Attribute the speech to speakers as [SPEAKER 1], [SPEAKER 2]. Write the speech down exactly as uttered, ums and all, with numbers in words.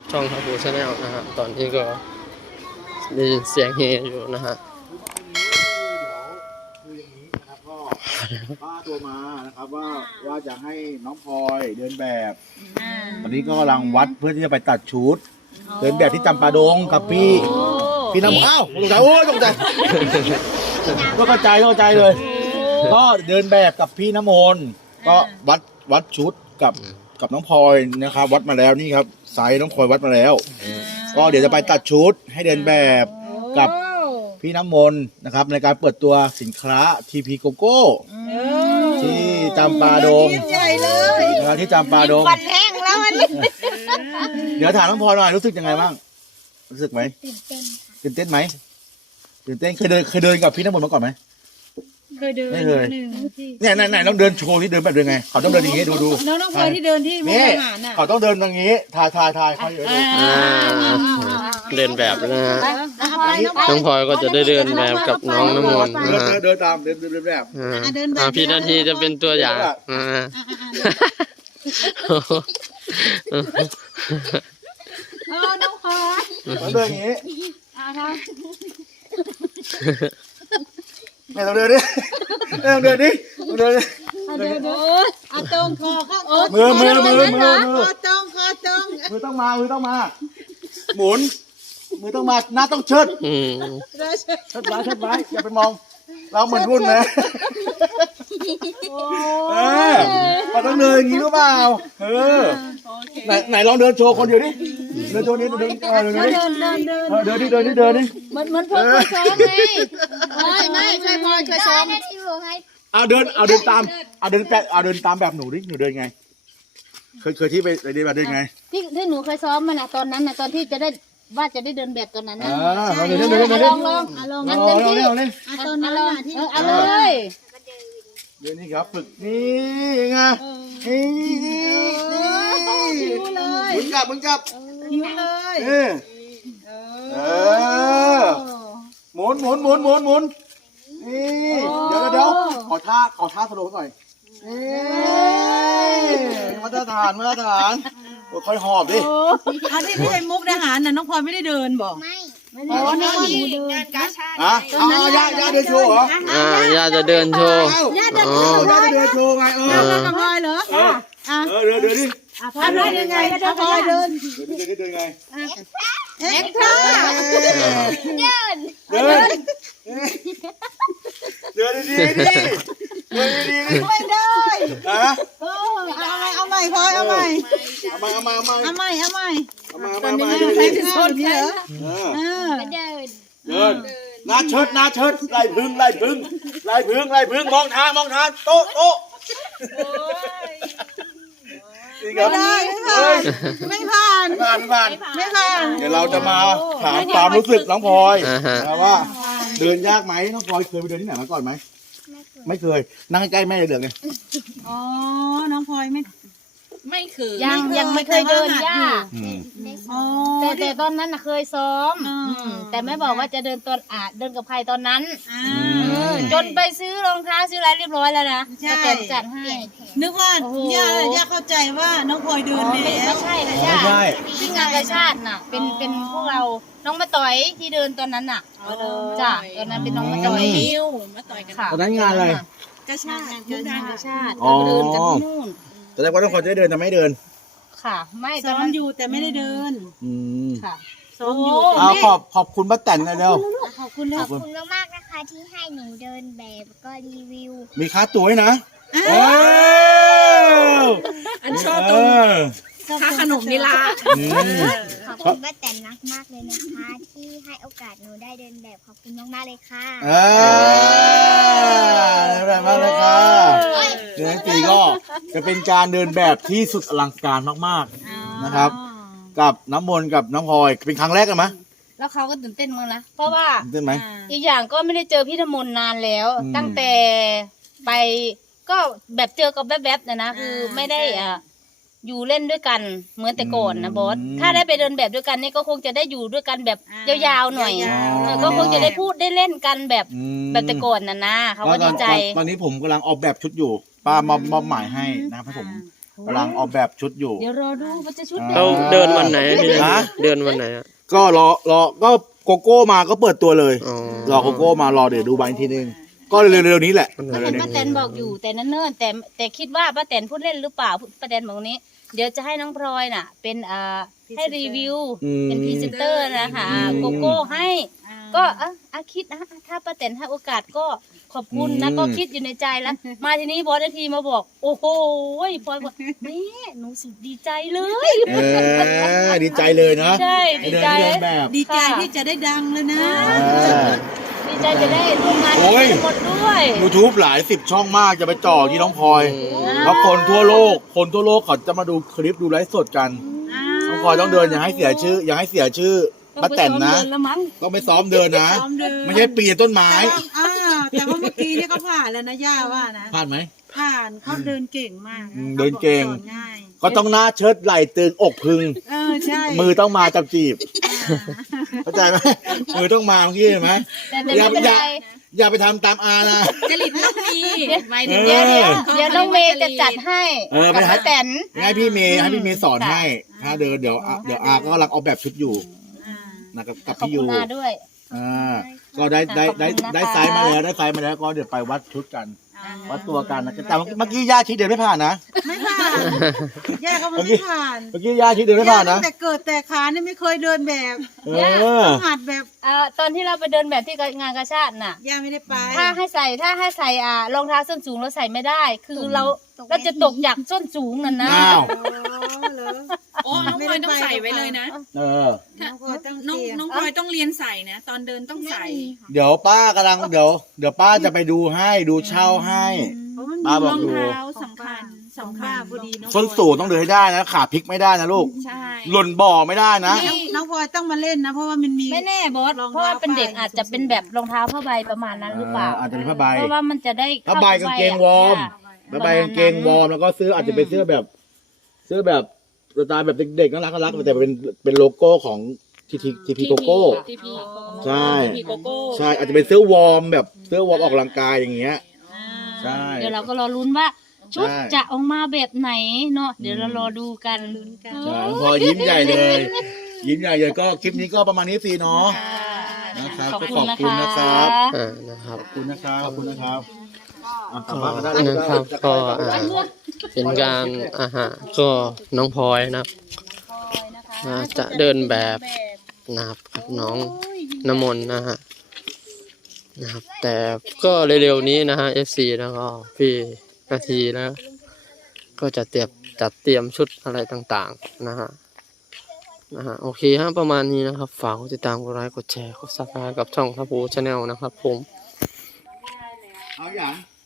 [SPEAKER 1] ช่องทัพพูชาแนลนะฮะตอนนี้ก็ได้ยินเสียงเฮอยู่นะฮะ
[SPEAKER 2] คืออย่างนี้นะครับก็ป้าตัวมานะครับว่าว่าจะให้น้องพลอยเดินแบบตอนนี้ก็กำลังวัดเพื่อที่จะไปตัดชุดเดินแบบที่จำปาดงกับพี่พี่น้ำอ้าวตกใจโอ้ตกใจก็เข้าใจเข้าใจเลยก็เดินแบบกับพี่น้ำมนต์ก็วัดวัดชุดกับกับน้องพลอยนะครับวัดมาแล้วนี่ครับไซส์น้องพลอยวัดมาแล้วก็เดี๋ยวจะไปตัดชุดให้เดินแบบกับพี่น้ำมนต์นะครับในการเปิดตัวสินค้า ที พี โกโก้ที่จำปาดง
[SPEAKER 3] ใหญ่เลย
[SPEAKER 2] นะครับที่จำปาดง
[SPEAKER 3] ฟันแห้งแล้วอันนี้
[SPEAKER 2] เดี๋ยวถามน้องพลอยหน่อยรู้สึกยังไงบ้างรู้สึกไหมตื่นเต้นไหมตื่นเต้นเคยเดินเคยเดินกับพี่น้ำมนต์มาก่อนไหม
[SPEAKER 3] เคยเดิน
[SPEAKER 2] ไม่เคยเนี่ยไหนไหนต้องเดินโชว์ที่เดินแบบเดินไงเขาต้องเดินอย่างงี้ดูดู
[SPEAKER 3] น้องน้องพลอยที่เดินที่มุกดาหารน่ะ
[SPEAKER 2] เขาต้องเดินอย่างงี้ทายทายทายเขาอยู่ดู
[SPEAKER 1] เดินแบบนะฮะน้องพลอยก็จะได้เดินแบบกับน้องน้ำมนต์นะฮะ
[SPEAKER 2] เดินตามเดินเดินแบบ
[SPEAKER 1] อ่าพี่นาทีจะเป็นตัวอย่างอ่า
[SPEAKER 3] เออน้องพลอย
[SPEAKER 2] เดินอย่างงี้ไม่ต้องเดินดิไม่ต้องเดินดิเดินดิ
[SPEAKER 3] เดินดิเอาตรงคอข้าง
[SPEAKER 2] มือมือมือมือมือ
[SPEAKER 3] คอตรงคอตรง
[SPEAKER 2] มือต้องมามือต้องมาหมุนมือต้องมาหน้าต้องเชิดเชิดไว้เชิดไว้อย่าไปมองเราเหมือนรุ่นนะเออเราต้องเดินอย่างนี้หรือเปล่าเออไหนไหนลองเดินโชว์คนเดียวดิเดินโชว์นี้เดินเดินเดินเดินดิเดินดิเดินดิ
[SPEAKER 3] เหมือนเหมือนพวกเคยซ้อมไงไม่ไม่เคยพลอยเคยซ้อม
[SPEAKER 2] เอาเดินเอาเดินตามเอาเดินแบบเอาเดินตามแบบหนูดิหนูเดินไงเคยเคยที่ไปเดินแบบเดินไง
[SPEAKER 3] ที่ที่หนูเคยซ้อมมาน่ะตอนนั้นน่ะตอนที่จะได้ว่าจะได้เดินแบบตอนนั้นนะ
[SPEAKER 2] ลองเดินเดินเดินลองลอง
[SPEAKER 3] ลองงั้นเต็มที่
[SPEAKER 2] เอาเลย
[SPEAKER 3] ตอนนั้นน่ะที่เอาเลย
[SPEAKER 2] เดี๋ยวนี้ครับฝึกนี่ไงนี่
[SPEAKER 3] หิวเลย
[SPEAKER 2] มึงจับมึงจับ
[SPEAKER 3] หิวเลย
[SPEAKER 2] เออเออหมุนหมุนหมุนหมุนหมุนนี่เดี๋ยวเดี๋ยวขอท่าขอท่าสโลว์หน่อยนี่มาตรฐานมาตรฐานค่อยหอบดิ
[SPEAKER 3] อันนี้ที่ไอ้มุกทหารน่ะน้องพลอยไม่ได้เดินบอกไม่ไม่ได้เดินงานกาชาด
[SPEAKER 2] อ่ะอ๋อย่าย่าเดินโชว์เหรอ
[SPEAKER 1] อ่าย่าจะเดินโชว์
[SPEAKER 3] ย่าเดินโชว์
[SPEAKER 2] ย่าจะเดินโชว์ไงเออ
[SPEAKER 3] เดินกับพลอยเหรอ
[SPEAKER 2] เออเออเดินเดินดิ
[SPEAKER 3] พลอยเดินยังไงก็พลอยเดิน
[SPEAKER 2] เดินเดินไง
[SPEAKER 3] เอ็กซ์ตร้าเดิน
[SPEAKER 2] เดินเดินดีดีเดินดีดี
[SPEAKER 3] ไม่ได้
[SPEAKER 2] ฮะ
[SPEAKER 3] เออเอาใหม่เอาใหม่พลอยเอาใหม่
[SPEAKER 2] เอาใหม่เอาใหม่เอาใหม่
[SPEAKER 3] เอาใหม่เอาใหม่
[SPEAKER 2] เอาใหม่เอาใหม่
[SPEAKER 3] ใครจะสนเหรอ
[SPEAKER 2] เออเดินเดินหน้าเชิดหน้าเชิดไล่พึ่งไล่พึ่งไล่พึ่งไล่พึ่งมองทางมองทางโต๊ะโต๊ะ
[SPEAKER 3] ไม่ได้ไม่ผ่าน
[SPEAKER 2] ไม่ผ่านไม่ผ่าน
[SPEAKER 3] ไม่ผ่าน
[SPEAKER 2] เดี๋ยวเราจะมาถามความรู้สึกน้องพลอยนะว่าเดินยากไหมน้องพลอยเคยไปเดินที่ไหนมาก่อนไหมไม่เคยนั่งใกล้แม่เลยเหลือไง
[SPEAKER 3] อ๋อน้องพลอยไม่
[SPEAKER 4] ไม่เคย
[SPEAKER 3] ยังยังไม่เคยเดินยากแต่แต่ตอนนั้นเคยซ้อมแต่ไม่บอกว่าจะเดินตอนอาเดินกับใครตอนนั้นจนไปซื้อรองเท้าซื้ออะไรเรียบร้อยแล้วนะจะจัดให้นึกว่าย่าย่าเข้าใจว่าน้องพลอยเดินแล้วไม่ใช่นะย่าที่งานกระชาติน่ะเป็นเป็นพวกเราน้องมาต่อยที่เดินตอนนั้นน่ะจ้ะตอนนั้นเป็นน้องมาต่อย
[SPEAKER 4] นิวมาต่อยกัน
[SPEAKER 2] ตอนนั้นงานอะไร
[SPEAKER 3] กระชาติกระชาติเดินกันที่นู่น
[SPEAKER 2] แต่ว่าน้องพลอยจะเดินแต่ไม่เดิน
[SPEAKER 3] ค่ะไม่ซ้อมอยู่แต่ไม่ได้เดิน
[SPEAKER 2] อืม
[SPEAKER 3] ค่ะซ้อมอยู่
[SPEAKER 2] เอาขอบขอบคุณป้าแตนเลยเร็ว
[SPEAKER 3] ขอบคุณ
[SPEAKER 5] ขอบคุณมากๆนะคะที่ให้หนูเดินแบบก็รีวิว
[SPEAKER 2] มีค่าตั๋วให้นะเออ
[SPEAKER 4] อันชอบตรงค่าขนมนี่ละ
[SPEAKER 5] ขอบคุณป้าแตนรักมากเลยนะคะที่ให้โอกาสหนูได้เดินแบบขอบคุณมากๆเลยค่ะ
[SPEAKER 2] เออแบบมากเลยค่ะเดือนปีก็จะเป็นการเดินแบบที่สุดอลังการมากๆนะครับกับน้ำมนต์กับน้องพลอยเป็นครั้งแรกเลยไหม
[SPEAKER 3] แล้วเขาก็ตื่นเต้นมากนะเพราะว่า
[SPEAKER 2] ตื่นเต้นไหม
[SPEAKER 3] อีกอย่างก็ไม่ได้เจอพี่น้ำมนต์นานแล้วตั้งแต่ไปก็แบบเจอกับแวบๆนะนะคือไม่ได้อ่ะอยู่เล่นด้วยกันเหมือนแต่ก่อนนะบอสถ้าได้ไปเดินแบบด้วยกันนี่ก็คงจะได้อยู่ด้วยกันแบบยาวๆหน่อยก็คงจะได้พูดได้เล่นกันแบบแบบแต่ก่อนนะนะเขาก็ดีใจ
[SPEAKER 2] ตอนนี้ผมกำลังออกแบบชุดอยู่ป้ามอบมอบหมายให้นะครับผมกำลังออกแบบชุดอยู่
[SPEAKER 3] เดี๋ยวรอดูว่าจะชุด
[SPEAKER 1] เขาเดินวันไหนพี่
[SPEAKER 2] ฮะ
[SPEAKER 1] เดินวันไหนอ่ะ
[SPEAKER 2] ก็รอรอก็โกโก้มาก็เปิดตัวเลย
[SPEAKER 1] อ๋อ
[SPEAKER 2] รอโกโก้มารอเดี๋ยวดูใบอีกทีนึงก็เร็วๆนี้แหละ
[SPEAKER 1] วันไห
[SPEAKER 3] ก็
[SPEAKER 1] น
[SPEAKER 3] เห็นป้าแตนบอกอยู่แต่เนิ่นๆแต่แต่คิดว่าป้าแตนพูดเล่นหรือเปล่าป้าแตนบอกนี้ เดี๋ยวจะให้น้องพลอยน่ะ เป็นอ่าให้รีวิว
[SPEAKER 2] อืม
[SPEAKER 3] เป็นพรีเซนเตอร์นะคะ
[SPEAKER 2] อืม
[SPEAKER 3] โกโก้ให้ ก็อ่ะอ่ะคิดนะถ้าป้าแตนให้โอกาสก็ขอบคุณนะ
[SPEAKER 2] อืม
[SPEAKER 3] ก็คิดอยู่ในใจแล้ว มาทีนี้บอสนาทีมาบอก โอ้โหพลอยบอกแม่หนูสุดดีใจเลย
[SPEAKER 2] เออดีใจเลยเนาะ
[SPEAKER 3] ใช่ดีใจ
[SPEAKER 2] เดินแบบ
[SPEAKER 4] ดีใจที่จะได้ดังเลยนะ
[SPEAKER 2] อ่า
[SPEAKER 3] ดีใจจะได้ร่วมงาน
[SPEAKER 2] โอ้
[SPEAKER 3] กับ
[SPEAKER 2] ย
[SPEAKER 3] ทุกคนด้วย
[SPEAKER 2] YouTube หลายสิบช่องมากจะไปจ่อที่น้องพลอยแล้วคนทั่วโลก คนทั่วโลกเขาจะมาดูคลิปดูไลฟ์สดกันน้องพลอยต้องเดินอย่าให้เสียชื่อ อย่าให้เสียชื่อป้าแตนนะ
[SPEAKER 3] ต้องไปซ้อมเดิแล้วมั้ง
[SPEAKER 2] ต้องไปซ้อมเดินนะ
[SPEAKER 4] ซ้อมเดิน
[SPEAKER 2] ไม่ใช่ปีนต้นไม้
[SPEAKER 4] อ่าแต่ว่าเมื่อกี้เนี่ยก็ผ่านแล้วนะย่าว่านะ
[SPEAKER 2] พลาดไหม
[SPEAKER 4] ผ่านเขาเดินเก่งมาก
[SPEAKER 2] อืมเดินเก่ง
[SPEAKER 4] ขาบอกสอนง่าย
[SPEAKER 2] ก็ต้องหน้าเชิดไหล่ตึงอกพึง
[SPEAKER 4] เออใช่
[SPEAKER 2] มือต้องมาจับจีบเข้าใจไหมมือต้องมาเมื่อกี้เห็นไหม
[SPEAKER 3] แต่แต่ไม่เป็นไร
[SPEAKER 2] อย่าไปทำตามอานะ
[SPEAKER 4] จริตต้องมีหมายถึง
[SPEAKER 2] เออ
[SPEAKER 3] เดี๋ยวเดี๋ยวเดี๋ยวน้องเมย์จะจัดให้
[SPEAKER 2] เออไป
[SPEAKER 3] กับ
[SPEAKER 2] หา
[SPEAKER 3] ป้าแตน
[SPEAKER 2] ให้พี่เมย์ให้พี่เมย์สอนให้ ถ้าเดินเดี๋ยวอ่ะเดี๋ยวอาก็กำลังออกแบบชุดอยู่
[SPEAKER 4] อ่า
[SPEAKER 2] นะกับกับ
[SPEAKER 3] ขอบ
[SPEAKER 2] พี่
[SPEAKER 3] คุ
[SPEAKER 2] ยู
[SPEAKER 3] ณอาด้วย
[SPEAKER 2] อ่าก็ได้ได้ได้
[SPEAKER 3] ขอบคุณนะคะ
[SPEAKER 2] ได้ไซส์มาแล้วได้ไซส์มาแล้วก็เดี๋ยวไปวัดชุดกัน วัดตัวกันนะแต่เมื่อกี้ย่าชี้เดินไม่ผ่านนะ
[SPEAKER 4] ไม่ผ่านย่าก็ไม่ผ่าน
[SPEAKER 2] เมื่อกี้ย่าชี้เดินไม่ผ่าน
[SPEAKER 4] ตั้
[SPEAKER 2] นะ
[SPEAKER 4] งแต่เกิดแต่ขานี่ไม่เคยเดินแบบ
[SPEAKER 2] เออ
[SPEAKER 4] ต้องหัดแบบ
[SPEAKER 3] เอ่อตอนที่เราไปเดินแบบที่งานกาชาติน่ะ
[SPEAKER 4] ย่าไม่ได้ไป
[SPEAKER 3] ถ้าให้ใส่ถ้าให้ใส่อ่ารองเท้าส้นสูงเราใส่ไม่ได้ คือเรา
[SPEAKER 5] ตก
[SPEAKER 3] เราจะตกจากส้นสูงนั่นนะ
[SPEAKER 2] อ้าว
[SPEAKER 4] อ๋อเหรอ
[SPEAKER 6] โอ้น้องพลอยต้องใส่ไว้เลยนะ
[SPEAKER 2] เออ
[SPEAKER 4] น้องพลอยต้อง
[SPEAKER 6] น้อง
[SPEAKER 4] เตรียม
[SPEAKER 6] น้องพลอยต้องเรียนใส่นะ ตอนเดินต้องใส่
[SPEAKER 2] เดี๋ยวป้ากำลังเดี๋ยวเดี๋ยวป้าจะไปดูให้ดูเช่าให้
[SPEAKER 4] เพราะมัน
[SPEAKER 2] ป้า
[SPEAKER 4] มี
[SPEAKER 2] บอก
[SPEAKER 6] รอง
[SPEAKER 2] ดู
[SPEAKER 6] เท้าสำคัญ
[SPEAKER 4] สอง
[SPEAKER 6] สำ
[SPEAKER 4] บ้า
[SPEAKER 6] คัญ
[SPEAKER 4] พอดีน้อง
[SPEAKER 2] ส้นสูงต้องเดินให้ได้นะขาพลิกไม่ได้นะลูก
[SPEAKER 6] ใช่
[SPEAKER 2] หล่นบ่อไม่ได้นะ
[SPEAKER 4] น้องน้องพลอยต้องมาเล่นนะ เพราะว่ามันมี
[SPEAKER 3] ไม่แน่บอส
[SPEAKER 4] รองเท้า
[SPEAKER 3] เพราะว่าเป็นเด็กอาจจะเป็นแบบรองเท้าผ้าใบประมาณนั้นหรือเปล่า
[SPEAKER 2] เอออาจจะเป็นผ้าใบ
[SPEAKER 3] เพราะว่ามันจะได้
[SPEAKER 2] ผ้าใบกางเกงวอร์ม แล้วใบกางเกงวอร์มแล้วก็เสื้ออาจจะเป็นเสื้อแบบ เสื้อแบบสไตล์แบบเด็กๆน่ารักน่ารักแต่เป็นเป็นโลโก้ของทีทีทีพีโกโก้
[SPEAKER 6] ทีพี
[SPEAKER 2] ใช่
[SPEAKER 6] ทีพีโกโก้
[SPEAKER 2] ใช่อาจจะเป็นเสื้อวอร์มแบบเสื้อวอร์มออกกำลังกายอย่างเงี้ยใช่
[SPEAKER 3] เดี๋ยวเราก็รอลุ้นว่า ชุด
[SPEAKER 2] ใช่
[SPEAKER 3] จะออกมาแบบไหนเนาะเดี๋ยวเรารอดูกัน
[SPEAKER 2] ใช่พอยิ้มใหญ่เลย ยิ้มใหญ่เลยก็คลิปนี้ก็ประมาณนี้สิเนาะนะครับ
[SPEAKER 3] ขอบ
[SPEAKER 2] ก็
[SPEAKER 3] คุ
[SPEAKER 2] ข
[SPEAKER 3] ณ
[SPEAKER 2] อบ
[SPEAKER 3] นะ
[SPEAKER 2] คุณ
[SPEAKER 3] คะ
[SPEAKER 2] นะครับ
[SPEAKER 1] อ่านะครับ
[SPEAKER 2] ขอบคุณนะครับขอบคุณนะครับอ่ะกลับ
[SPEAKER 1] ก็
[SPEAKER 2] บ้านกันได้
[SPEAKER 1] นะครับก็อ่าเป็นการอาหารก็น้องพลอยนะครับอ่าจะเดินแบบนะครับกับน้องน้ำมนต์นะฮะนะครับ แต่ก็เร็วๆนี้นะฮะ เอฟ ซี แล้วก็พี่นาทีแล้ว ก็จะเตรียมจัดเตรียมชุดอะไรต่างๆนะฮะนะฮะโอเคฮะประมาณนี้นะครับ ฝากกดติดตามกดไลค์กดแชร์กดซับสไครต์กับช่องทัพพูชาแนลนะครับผม
[SPEAKER 2] เอาอย่าง